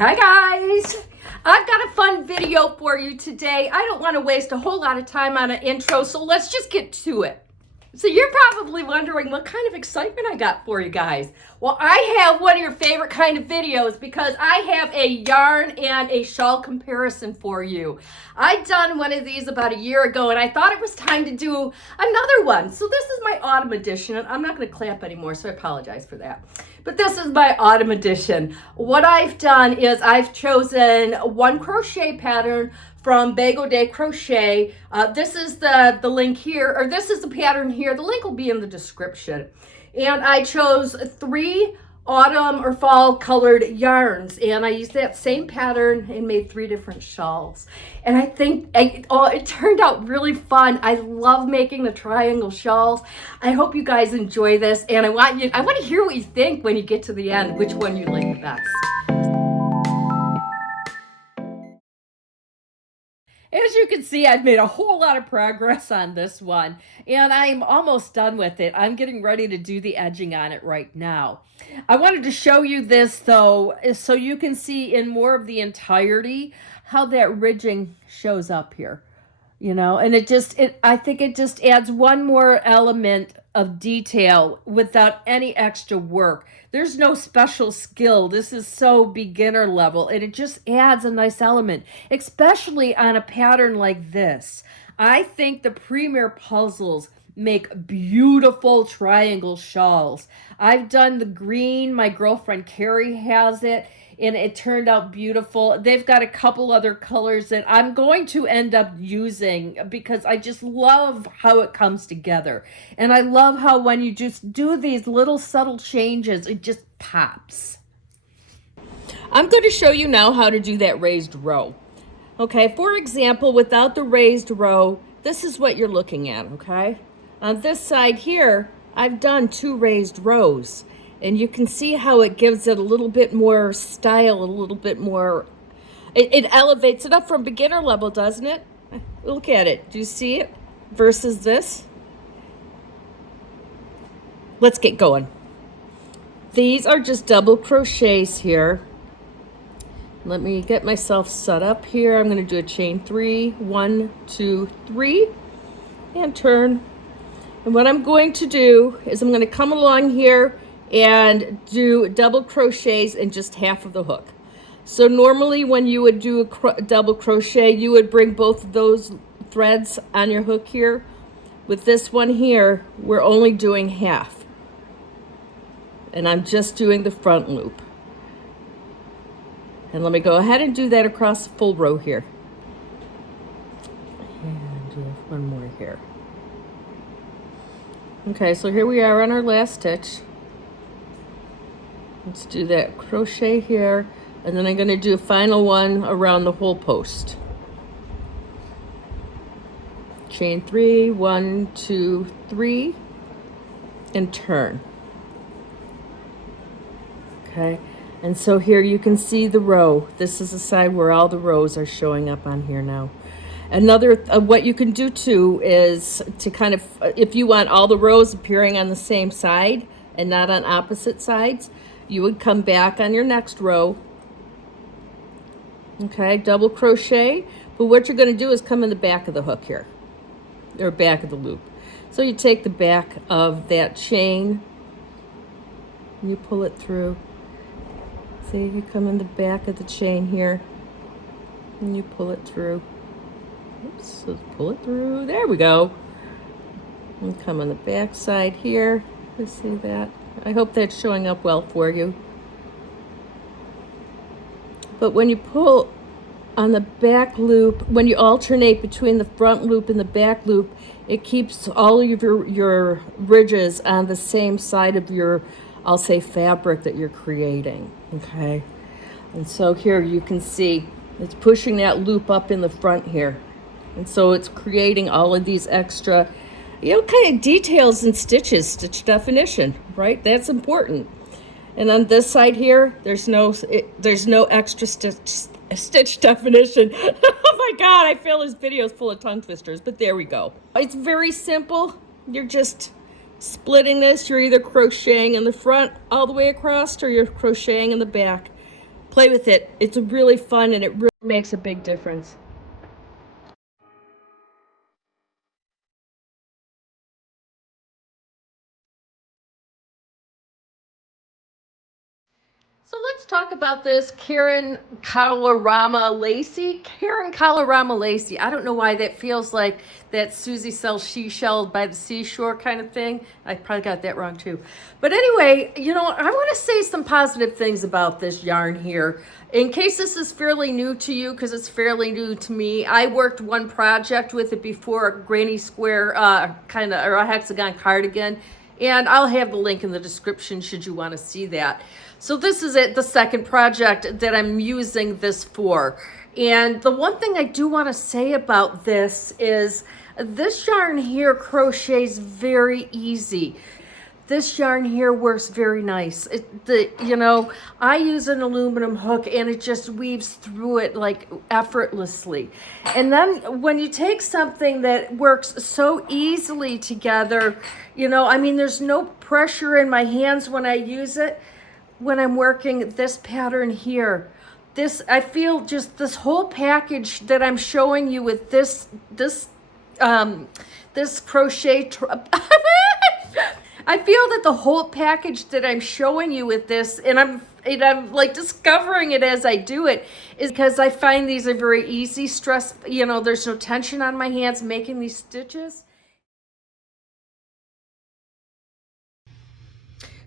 Hi guys! I've got a fun video for you today. I don't want to waste a whole lot of time on an intro, so let's just get to it. So you're probably wondering what kind of excitement I got for you guys. Well, I have one of your favorite kind of videos because I have a yarn and a shawl comparison for you. I'd done one of these about a year ago and I thought it was time to do another one. So this is my autumn edition, and I'm not going to clap anymore, so I apologize for that. But this is my autumn edition. What I've done is I've chosen one crochet pattern from Bagel Day Crochet. This is the link here, or this is the pattern here. The link will be in the description. And I chose 3 autumn or fall colored yarns, and I used that same pattern and made 3 different shawls. And I think it turned out really fun. I love making the triangle shawls. I hope you guys enjoy this, and I want to hear what you think when you get to the end, which one you like the best. As you can see, I've made a whole lot of progress on this one, and I'm almost done with it. I'm getting ready to do the edging on it right now. I wanted to show you this, though, so you can see in more of the entirety how that ridging shows up here. You know, and I think it just adds one more element of detail without any extra work. There's no special skill. This is so beginner level, and it just adds a nice element, especially on a pattern like this. I think the Premier Puzzles make beautiful triangle shawls. I've done the green. My girlfriend Carrie has it, and it turned out beautiful. They've got a couple other colors that I'm going to end up using because I just love how it comes together. And I love how when you just do these little subtle changes, it just pops. I'm going to show you now how to do that raised row. Okay, for example, without the raised row, this is what you're looking at, okay? On this side here, I've done 2 raised rows. And you can see how it gives it a little bit more style, a little bit more, it elevates it up from beginner level, doesn't it? Look at it. Do you see it versus this? Let's get going. These are just double crochets here. Let me get myself set up here. I'm going to do a chain 3, 1, 2, 3, and turn. And what I'm going to do is I'm going to come along here and do double crochets in just half of the hook. So normally when you would do a double crochet, you would bring both of those threads on your hook here. With this one here, we're only doing half. And I'm just doing the front loop. And let me go ahead and do that across the full row here. And do one more here. Okay, so here we are on our last stitch. Let's do that crochet here, and then I'm going to do a final one around the whole post. Chain 3, 1, 2, 3, and turn. Okay, and so here you can see the row. This is the side where all the rows are showing up on here now. Another, what you can do too is to kind of, if you want all the rows appearing on the same side and not on opposite sides, you would come back on your next row, okay, double crochet, but what you're going to do is come in the back of the hook here, or back of the loop. So you take the back of that chain, and you pull it through. See, you come in the back of the chain here, and you pull it through. Oops, so pull it through, there we go. And come on the back side here, you see that? I hope that's showing up well for you. But when you pull on the back loop, when you alternate between the front loop and the back loop, it keeps all of your ridges on the same side of your, I'll say, fabric that you're creating, okay? And so here you can see it's pushing that loop up in the front here. And so it's creating all of these extra, you know, kind of details and stitches, stitch definition, right? That's important. And on this side here, there's no extra stitch definition. Oh my God, I feel this video is full of tongue twisters, but there we go. It's very simple. You're just splitting this. You're either crocheting in the front all the way across, or you're crocheting in the back play with it. It's really fun and it really makes a big difference. So let's talk about this Caron Colorama Lacy. Caron Colorama Lacy. I don't know why that feels like that Susie sells she shelled by the seashore kind of thing. I probably got that wrong too. But anyway, you know, I want to say some positive things about this yarn here. In case this is fairly new to you, because it's fairly new to me, I worked one project with it before, a granny square kind of, or a hexagon cardigan. And I'll have the link in the description should you want to see that. So this is the second project that I'm using this for. And the one thing I do want to say about this is this yarn here crochets very easy. This yarn here works very nice. You know, I use an aluminum hook and it just weaves through it like effortlessly. And then when you take something that works so easily together, you know, I mean, there's no pressure in my hands when I use it. When I'm working this pattern here, I feel just this whole package that I'm showing you with this crochet I feel that the whole package that I'm showing you with this, and I'm like discovering it as I do it, is because I find these are very easy stress. You know, there's no tension on my hands making these stitches.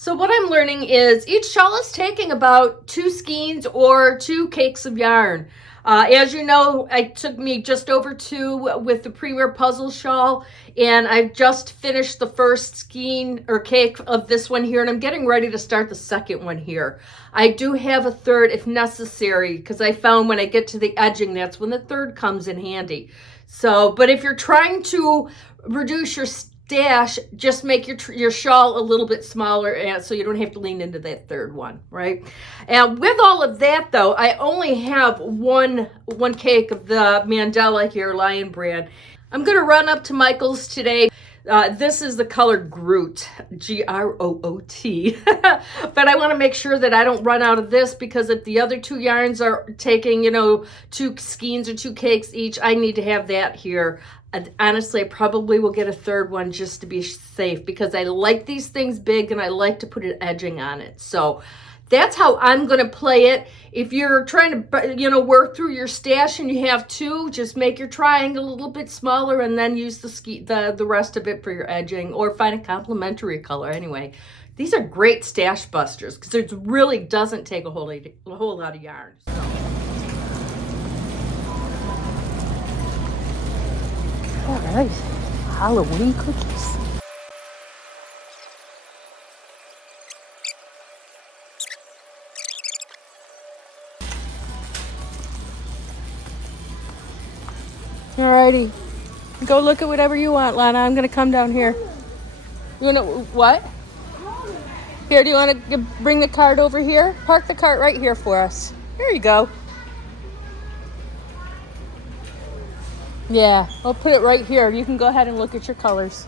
So what I'm learning is each shawl is taking about 2 skeins or 2 cakes of yarn. As you know, it took me just over 2 with the Premier Puzzle shawl, and I've just finished the first skein or cake of this one here, and I'm getting ready to start the second one here. I do have a third if necessary, because I found when I get to the edging, that's when the third comes in handy. So, but if you're trying to reduce your stash, just make your shawl a little bit smaller, and so you don't have to lean into that third one, right? And with all of that though, I only have one cake of the Mandala here, Lion brand. I'm gonna run up to Michael's today. This is the color Groot, G-R-O-O-T. But I want to make sure that I don't run out of this, because if the other 2 yarns are taking, you know, 2 skeins or 2 cakes each, I need to have that here. And honestly, I probably will get a third one just to be safe, because I like these things big and I like to put an edging on it. So that's how I'm going to play it. If you're trying to, you know, work through your stash and you have 2, just make your triangle a little bit smaller and then use the rest of it for your edging, or find a complementary color. Anyway, these are great stash busters because it really doesn't take a whole lot of yarn. So. All right, Halloween cookies. Alrighty, go look at whatever you want, Lana. I'm gonna come down here. You wanna, what? Here, do you wanna bring the cart over here? Park the cart right here for us. Here you go. Yeah, I'll put it right here. You can go ahead and look at your colors.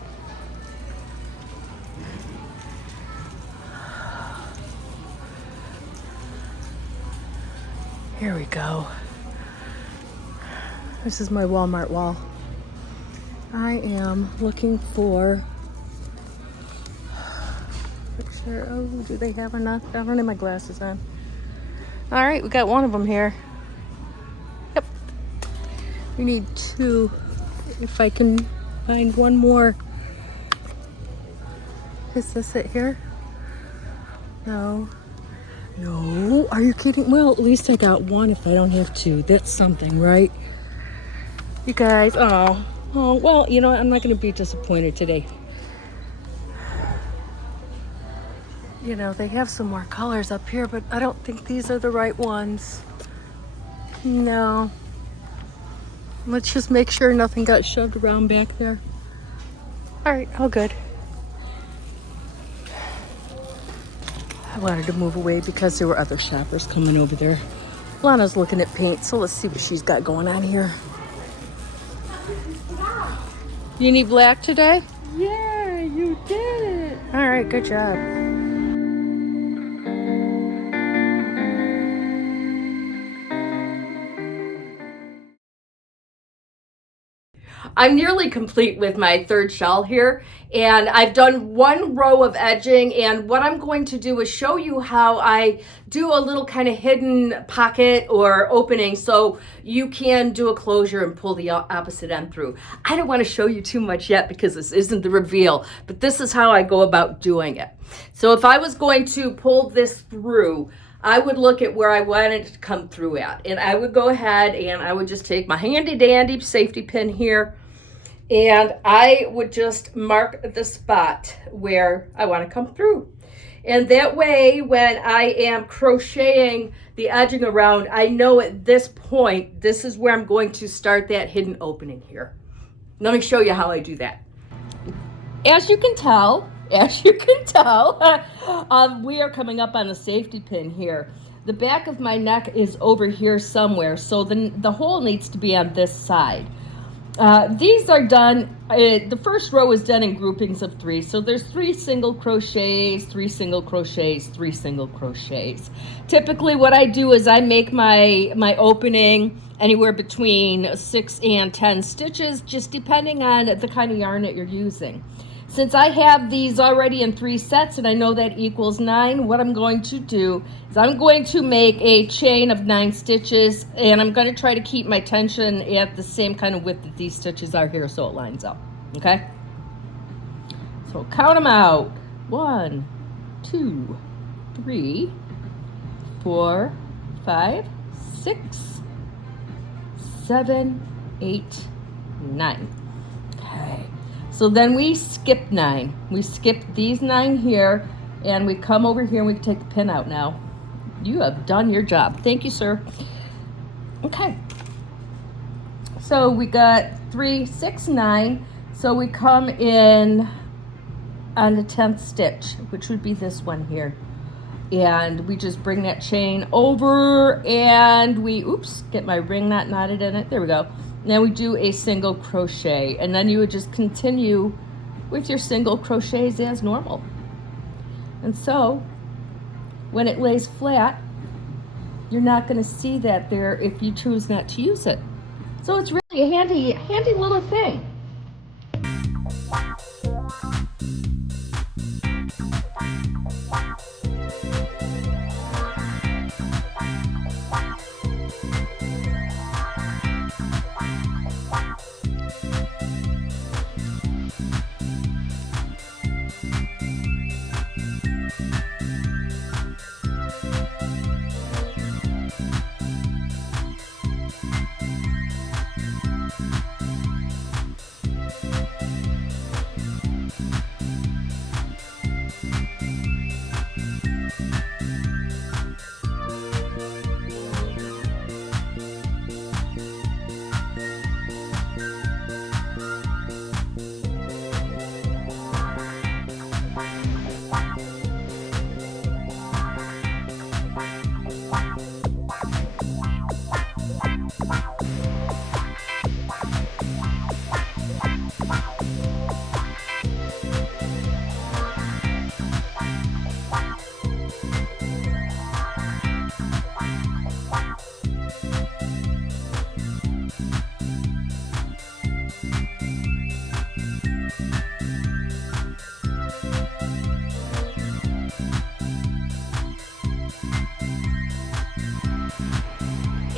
Here we go. This is my Walmart wall. I am looking for picture. Oh, do they have enough? I don't have my glasses on. All right, we got one of them here. Yep. We need 2. If I can find one more. Is this it here? No. No. Are you kidding? Well, at least I got 1 if I don't have 2. That's something, right? You guys, oh, well, you know what? I'm not going to be disappointed today. You know, they have some more colors up here, but I don't think these are the right ones. No. Let's just make sure nothing got shoved around back there. All right, all good. I wanted to move away because there were other shoppers coming over there. Lana's looking at paint, so let's see what she's got going on here. You need black today? Yeah, you did. All right, good job. I'm nearly complete with my third shawl here, and I've done one row of edging, and what I'm going to do is show you how I do a little kind of hidden pocket or opening so you can do a closure and pull the opposite end through. I don't want to show you too much yet because this isn't the reveal, but this is how I go about doing it. So if I was going to pull this through, I would look at where I wanted it to come through at, and I would go ahead and I would just take my handy dandy safety pin here, and I would just mark the spot where I want to come through. And that way, when I am crocheting the edging around, I know at this point, this is where I'm going to start that hidden opening here. Let me show you how I do that. As you can tell, we are coming up on a safety pin here. The back of my neck is over here somewhere, so the hole needs to be on this side. These are done, the first row is done in groupings of 3. So there's 3 single crochets, 3 single crochets, 3 single crochets. Typically what I do is I make my opening anywhere between 6 and 10 stitches, just depending on the kind of yarn that you're using. Since I have these already in 3 sets and I know that equals 9, what I'm going to do is I'm going to make a chain of 9 stitches, and I'm going to try to keep my tension at the same kind of width that these stitches are here so it lines up, okay? So count them out. 1, 2, 3, 4, 5, 6, 7, 8, 9. Okay. So then we skip 9. We skip these 9 here, and we come over here and we can take the pin out now. You have done your job. Thank you, sir. Okay. So we got 3, 6, 9. So we come in on the 10th stitch, which would be this one here. And we just bring that chain over, and we, oops, get my ring knot knotted in it. There we go. Now we do a single crochet, and then you would just continue with your single crochets as normal. And so when it lays flat, you're not going to see that there if you choose not to use it. So it's really a handy little thing.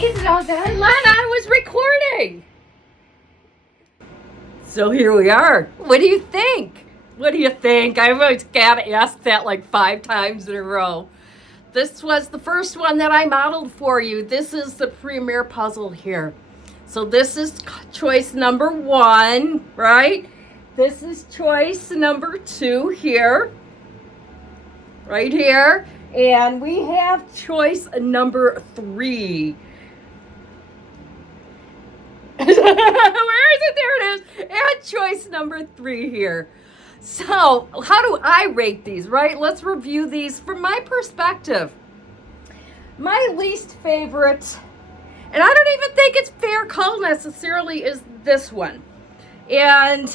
Isn't all that fun? I was recording. So here we are. What do you think? What do you think? I've always got to ask that like 5 times in a row. This was the first one that I modeled for you. This is the premier puzzle here. So this is choice number 1, right? This is choice number 2 here, right here. And we have choice number 3. Where is it? There it is. And choice number 3 here. So how do I rate these, right? Let's review these from my perspective. My least favorite, and I don't even think it's fair call necessarily, is this one. And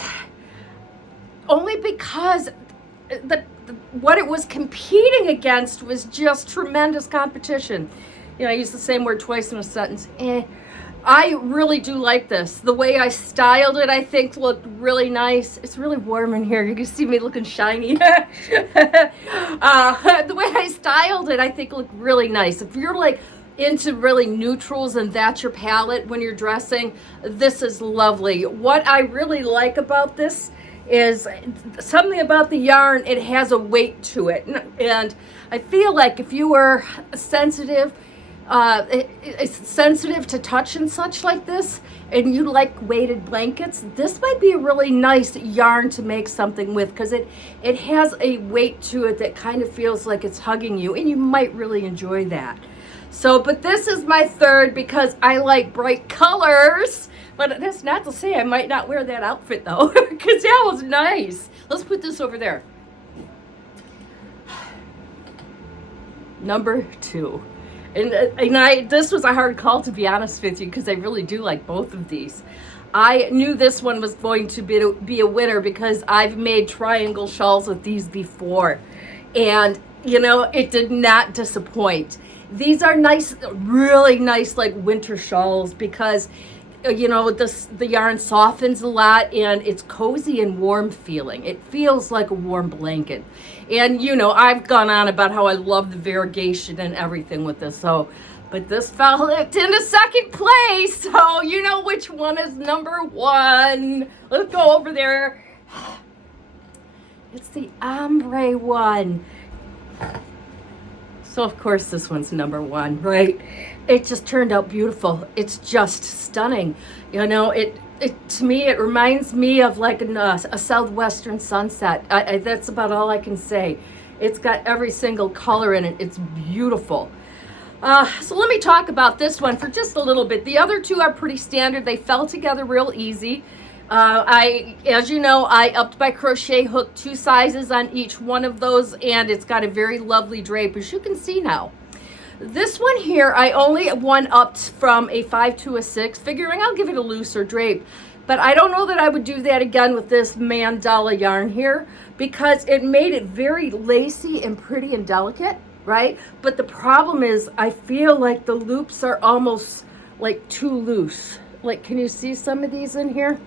only because what it was competing against was just tremendous competition. You know, I use the same word twice in a sentence. I really do like this. The way I styled it, I think, looked really nice. It's really warm in here. You can see me looking shiny. The way I styled it, I think, looked really nice. If you're like into really neutrals and that's your palette when you're dressing, this is lovely. What I really like about this is something about the yarn. It has a weight to it, and I feel like if you were sensitive, it's sensitive to touch and such like this, and you like weighted blankets, this might be a really nice yarn to make something with, because it has a weight to it that kind of feels like it's hugging you, and you might really enjoy that. So, but this is my third because I like bright colors. But that's not to say I might not wear that outfit though, because that was nice. Let's put this over there. Number 2. And this was a hard call, to be honest with you, because I really do like both of these. I knew this one was going to be a winner because I've made triangle shawls with these before. And, you know, it did not disappoint. These are nice, really nice, like winter shawls because, you know, the yarn softens a lot and it's cozy and warm feeling. It feels like a warm blanket. And, you know, I've gone on about how I love the variegation and everything with this. So, but this fell into second place. So, you know which one is number 1. Let's go over there. It's the ombre one. So, of course, this one's number 1, right? It just turned out beautiful. It's just stunning. You know, to me, it reminds me of like a southwestern sunset. That's about all I can say. It's got every single color in it. It's beautiful. So let me talk about this one for just a little bit. The other two are pretty standard. They fell together real easy. As you know, I upped my crochet hook 2 sizes on each one of those, and it's got a very lovely drape, as you can see now. This one here, I only one-upped from a 5 to a 6, figuring I'll give it a looser drape. But I don't know that I would do that again with this Mandala yarn here, because it made it very lacy and pretty and delicate, right? But the problem is, I feel like the loops are almost like too loose. Like, can you see some of these in here?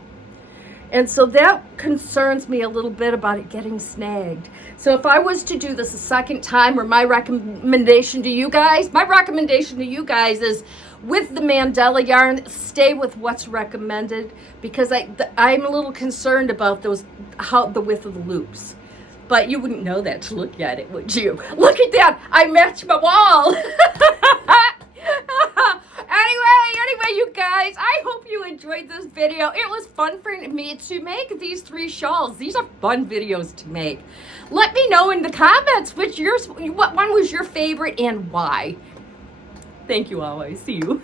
And so that concerns me a little bit about it getting snagged. So if I was to do this a second time, or my recommendation to you guys is with the Mandala yarn, stay with what's recommended, because I'm a little concerned about the width of the loops. But you wouldn't know that to look at it, would you? Look at that, I matched my wall. Anyway, you guys, I hope you enjoyed this video. It was fun for me to make these 3 shawls. These are fun videos to make. Let me know in the comments what one was your favorite and why. Thank you all. I see you.